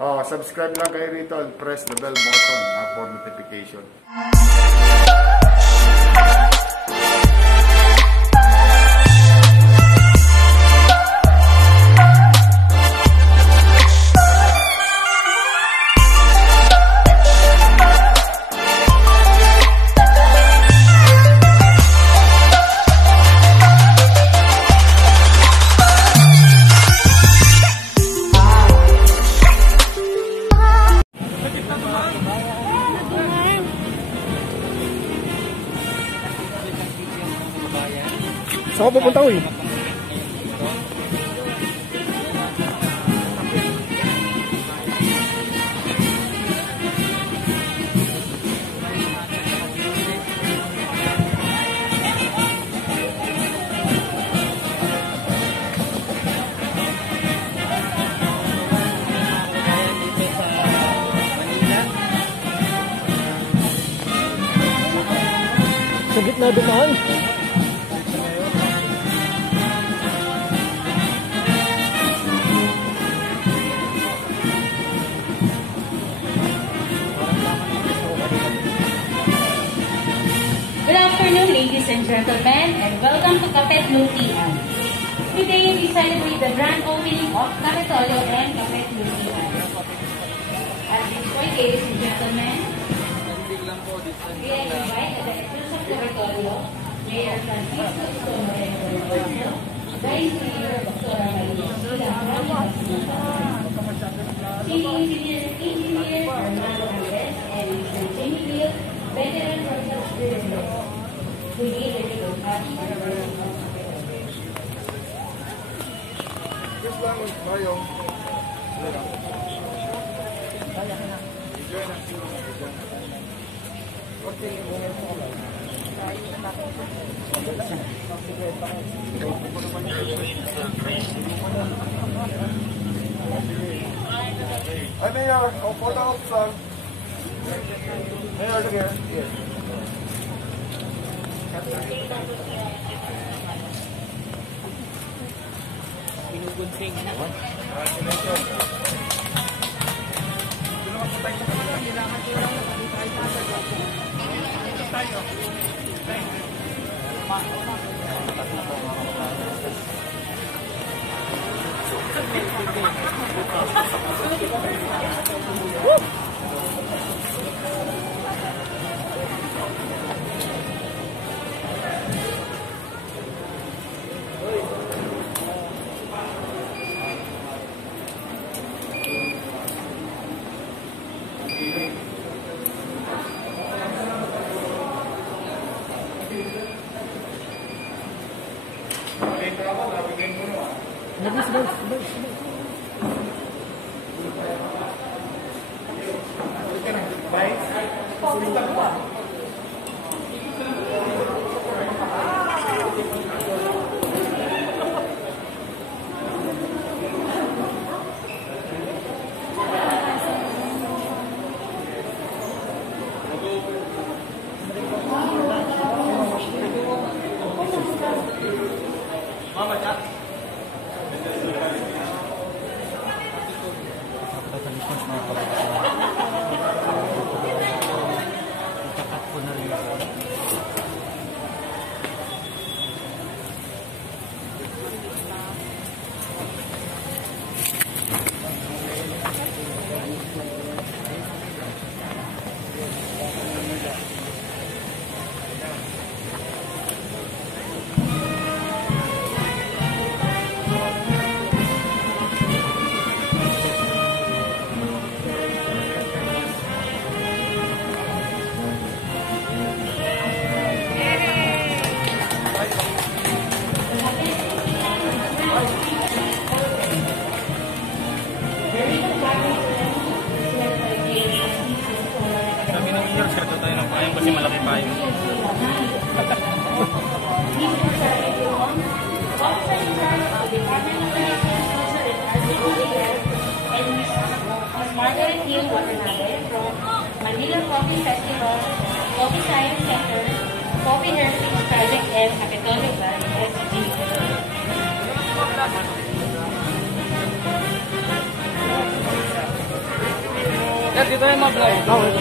Oh, subscribe lang kayo rito and press the bell button for notification. Saan ka pupunta ko eh? Sa gitna dumaan. Good afternoon, ladies and gentlemen, and welcome to Kapet Luntian. Today, we celebrate the grand opening of Capitolio and Kapet Luntian. At this point, ladies and gentlemen, we invite at the entrance of Capitolio, Mayor Francisco Sonorengo, Vice Mayor Dr. Maria Engineer Fernando Andres, and Mr. Jimmy Bill, veteran from the Spirit. We need a little touch for the world of Ay, Mayor, photo of song. Mayor, look here. Yes. Pinugunting. Congratulations. Kasi malaki pa yun. Margaret Hill Watanabe from Manila Coffee Festival, Coffee Science Center, Coffee Heritage Project, and Capitolio Valley SG. Sir, dito yung mga vlog.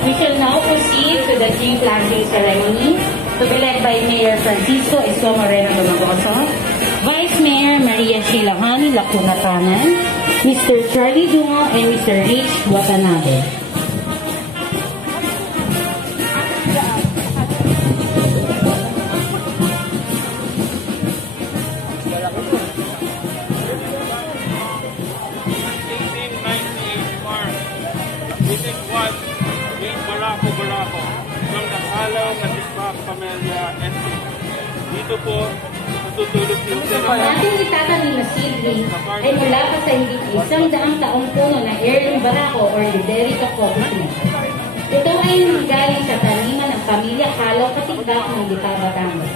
We shall now proceed to the tree planting ceremony to be led by Mayor Francisco Esco Moreno Dologoso, Vice Mayor Maria Shilahan Lacuna Tanan, Mr. Charlie Dungo, and Mr. Rich Watanabe. This is what we Barako from the Halaw na Tisbak Pamilya Estate. Dito po natutulog yung Ang ating itatanim na seedling ay mula pa sa higit 100 taong puno na heirloom barako or Liderica coffee. Ito ay galing sa taniman ng pamilya Kalaw Katigbak ng Lita, Batangas.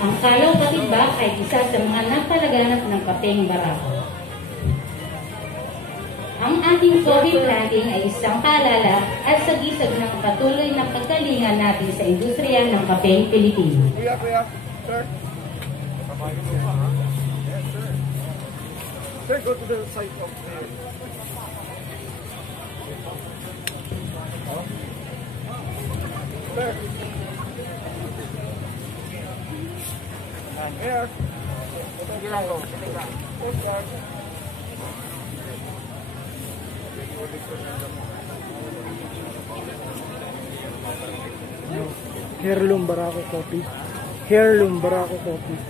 Ang Kalaw Katigbak ay isa sa mga napalaganap ng kapeng barako. Ang ating coffee planting ay isang paalala at sagisag ng patuloy na pagkalingan natin sa industriya ng kapeng Pilipino. Kuya, sir. Sir, go to the side of the... Sir. Here. Heirloom Barako Coffee. Heirloom Barako Coffee.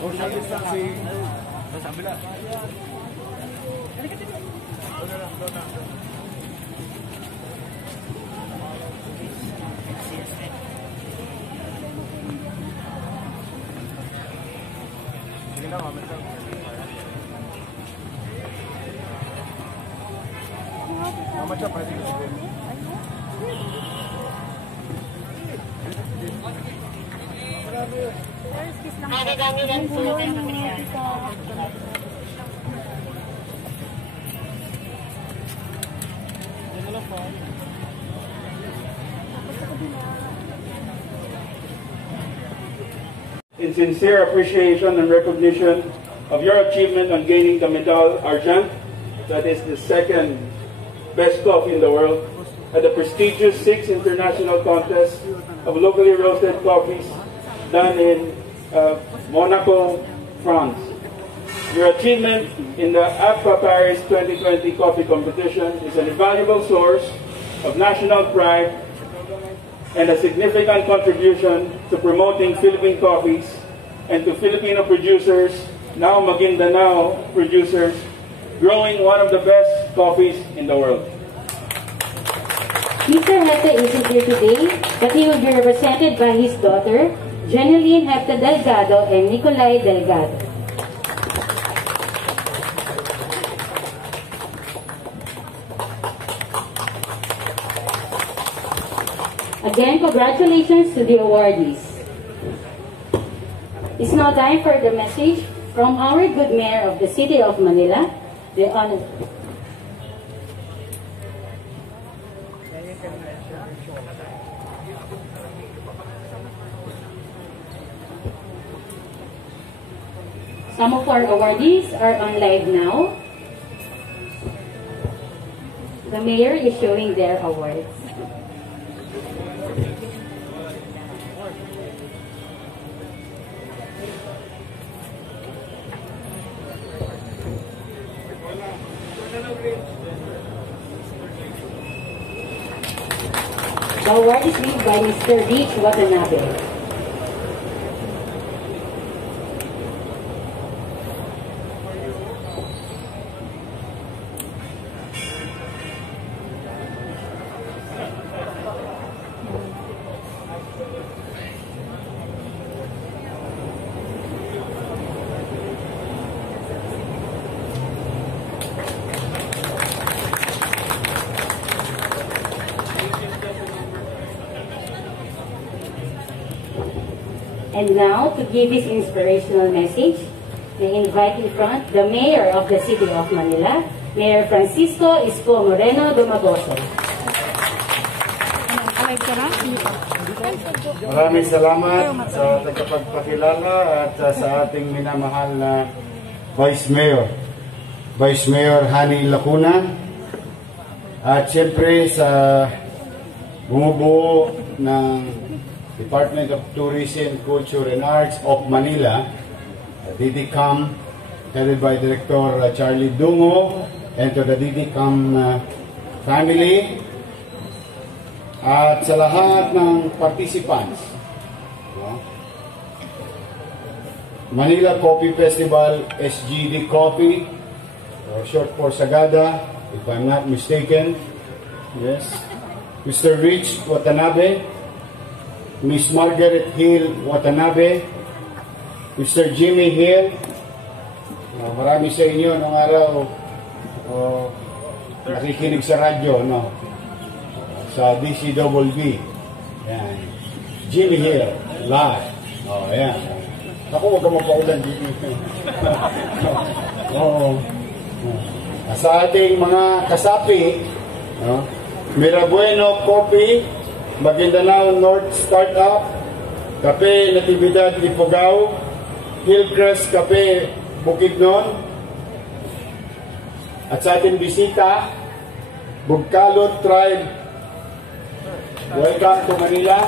Social distancing. Sige na, mamit lang. Mama siya, pwede ko sabihin. In sincere appreciation and recognition of your achievement on gaining the medal Argent, that is the second best coffee in the world at the prestigious 6th International Contest of Locally Roasted Coffees done in Monaco, France. Your achievement in the APA Paris 2020 coffee competition is an invaluable source of national pride and a significant contribution to promoting Philippine coffees and to Filipino producers, now Maguindanao producers, growing one of the best coffees in the world. Mr. Hete isn't here today, but he will be represented by his daughter, Jeneline Hete Delgado and Nicolay Delgado. Again, congratulations to the awardees. It's now time for the message from our good mayor of the City of Manila, the Honorable. Some of our awardees are on live now. The mayor is showing their awards. The award is made by Mr. Rich Watanabe. And now, to give his inspirational message, we invite in front the Mayor of the City of Manila, Mayor Francisco Isko Moreno Domagoso. Maraming salamat sa tagapagpakilala at sa ating minamahal na Vice Mayor Hani Lacuna, at siyempre sa bumubuo ng Department of Tourism, Culture and Arts of Manila, DDCAM, headed by Director Charlie Dungo, and to the DDCAM family, at sa lahat ng participants. Manila Coffee Festival, SGD Coffee, short for Sagada, if I'm not mistaken. Yes. Mr. Rich Watanabe, Miss Margaret Hill Watanabe, Mr. Jimmy Hill, marami sa inyo nung araw nakikinig sa radyo, no? Sa DCWB. Yan. Jimmy Hill, live. Yan. Ako, huwag ka mapaulan, Jimmy. Sa ating mga kasapi, Mirabueno Coffee, Maguindanao North Startup, Cafe Natividad Ifugao, Hillcrest Cafe Bukidnon, at sa ating bisita, Bugkalot Tribe, welcome to Manila.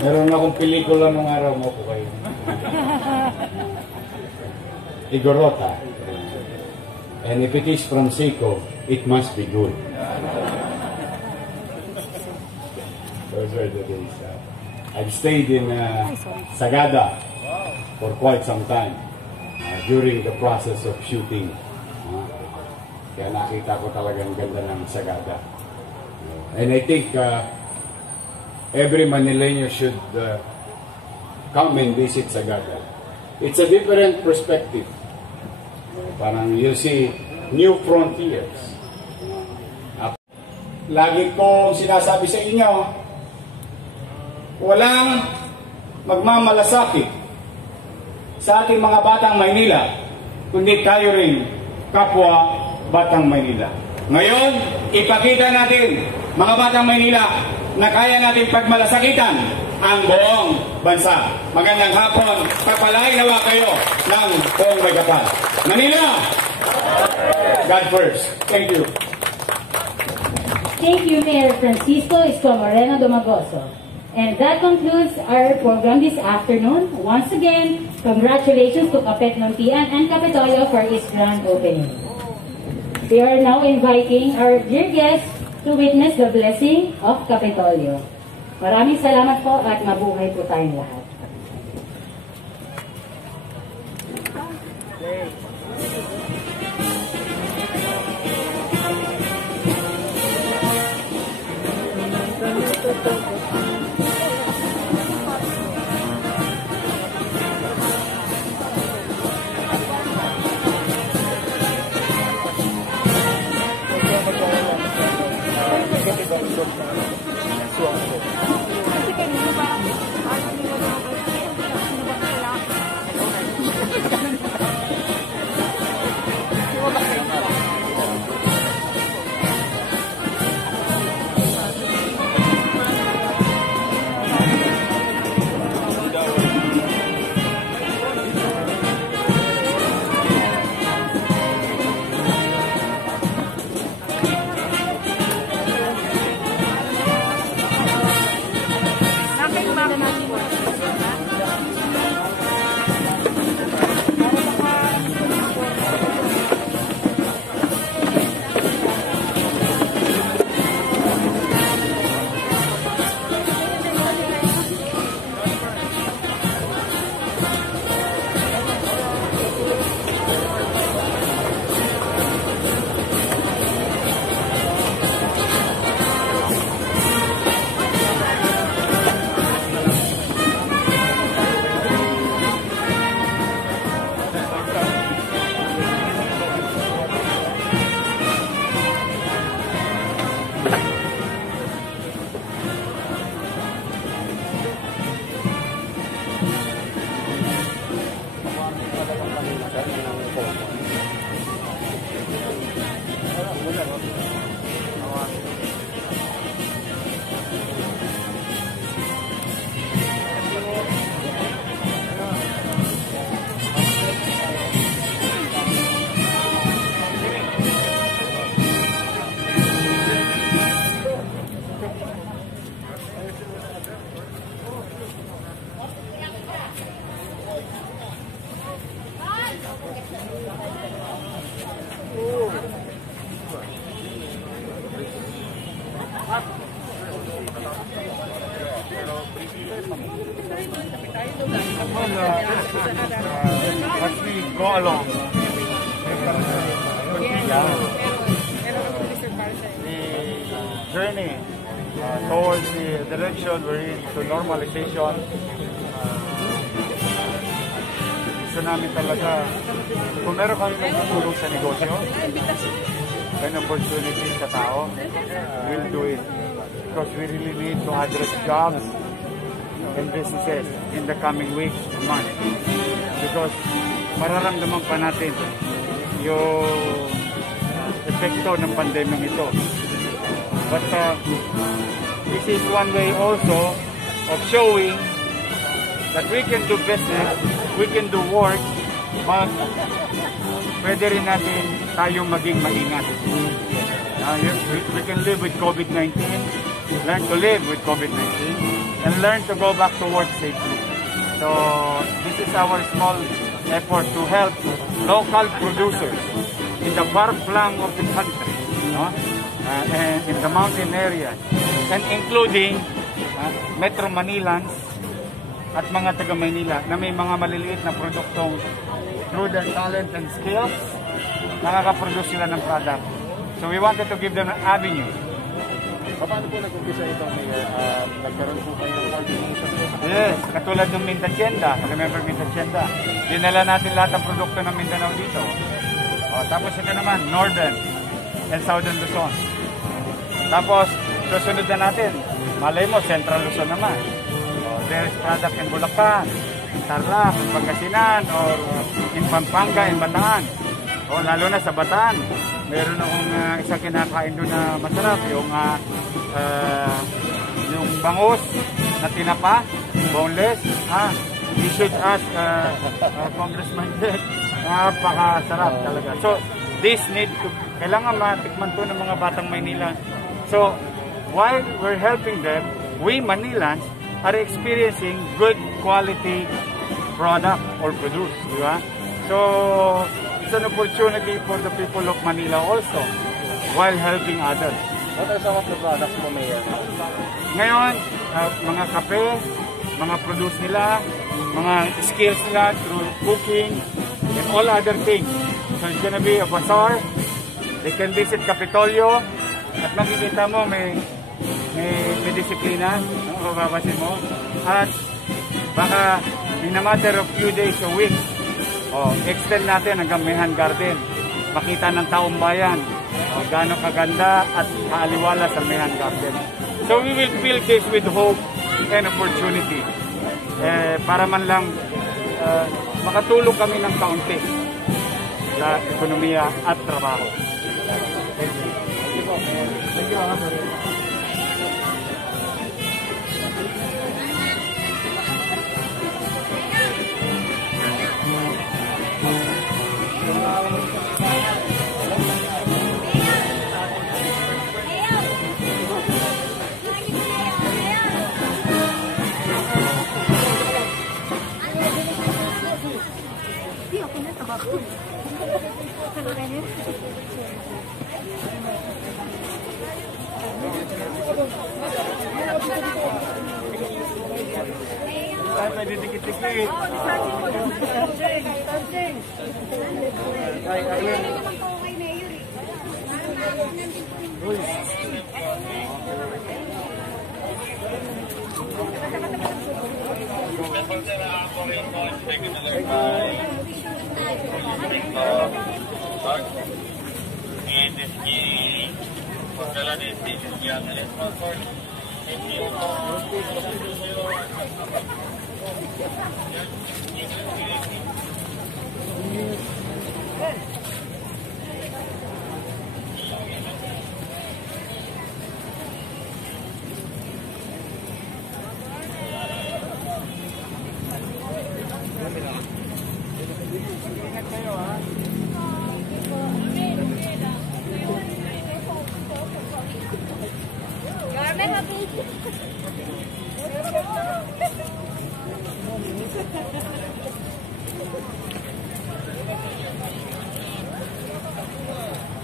Meron akong pelikula nung araw mo po kayo. Igorota. And if it is from Seiko, it must be good. Those are the days. I've stayed in Sagada for quite some time during the process of shooting. Kaya nakita ko talagang ganda ng Sagada. And I think every Manileño should come and visit Sagada. It's a different perspective. Parang you see new frontiers. Lagi kong sinasabi sa inyo, walang magmamalasakit sa ating mga batang Maynila, kundi tayo rin kapwa batang Maynila. Ngayon, ipakita natin, mga batang Maynila, na kaya natin pagmalasakitan ang buong bansa. Magandang hapon, pagpalain nawa kayo ng buong may kapal. Manila! God first. Thank you. Thank you, Mayor Francisco Isko Moreno Domagoso. And that concludes our program this afternoon. Once again, congratulations to Kapet Nuntian and Kapitolyo for its grand opening. We are now inviting our dear guests to witness the blessing of Kapitolyo. Maraming salamat po at mabuhay po tayong lahat. As we go along, the journey towards the direction we're in to normalization, gusto namin talaga, kung meron kami magtutulong sa negosyo, an opportunity sa tao, we'll do it. Because we really need to address jobs and businesses in the coming weeks and months. Because mararamdaman pa natin yung epekto ng pandemya ito. But this is one way also of showing that we can do business, we can do work, but pwede rin natin tayong maging maingat. We can live with COVID-19, learn to live with COVID-19, and learn to go back to work safely. So this is our small effort to help local producers in the far flung of the country, and in the mountain areas, and including Metro Manilans at mga taga-Maynila na may mga maliliit na produktong through their talent and skills, nakaka-produce sila ng product. So we wanted to give them an avenue. Paano po nag-umpisa ito, Mayor? Nagkaroon po kayo ng coordination? Yes, katulad ng Mintatienda, remember Mintatienda? Dinala natin lahat ng produkto ng Mindanao dito. Tapos ito naman, Northern and Southern Luzon. Tapos, susunod na natin, malay mo, Central Luzon naman. There is product in Bulacan, in Tarlac, in Pangasinan, or in Pampanga, in Bataan. Lalo na sa Bataan. Meron akong isang kinakain doon na masarap, yung bangus na tinapa, boneless. You should ask Congressman Jet. Napakasarap talaga. So, this need to, kailangan matikman to ng mga batang Maynila. So, while we're helping them, we Manilans are experiencing good quality product or produce, di ba? So, it's an opportunity for the people of Manila also, while helping others. What are some of the products mo, Mayor? Ngayon, mga kape, mga produce nila, mga skills nila through cooking, and all other things. So it's gonna be a bazaar. They can visit Capitolio, at makikita mo may disiplina, mababasin mo. At baka in a matter of few days a week, extend natin hanggang Mehan Garden. Makita ng taong bayan gaano kaganda at kaaliwala sa Mehan Garden. So we will fill this with hope and opportunity. Para man lang makatulong kami ng kaunti sa ekonomiya at trabaho. Thank you. Thank you. Pwede dikit-dikit.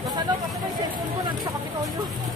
Kasalaw kasi may cellphone ko nandun sa Kapitolyo.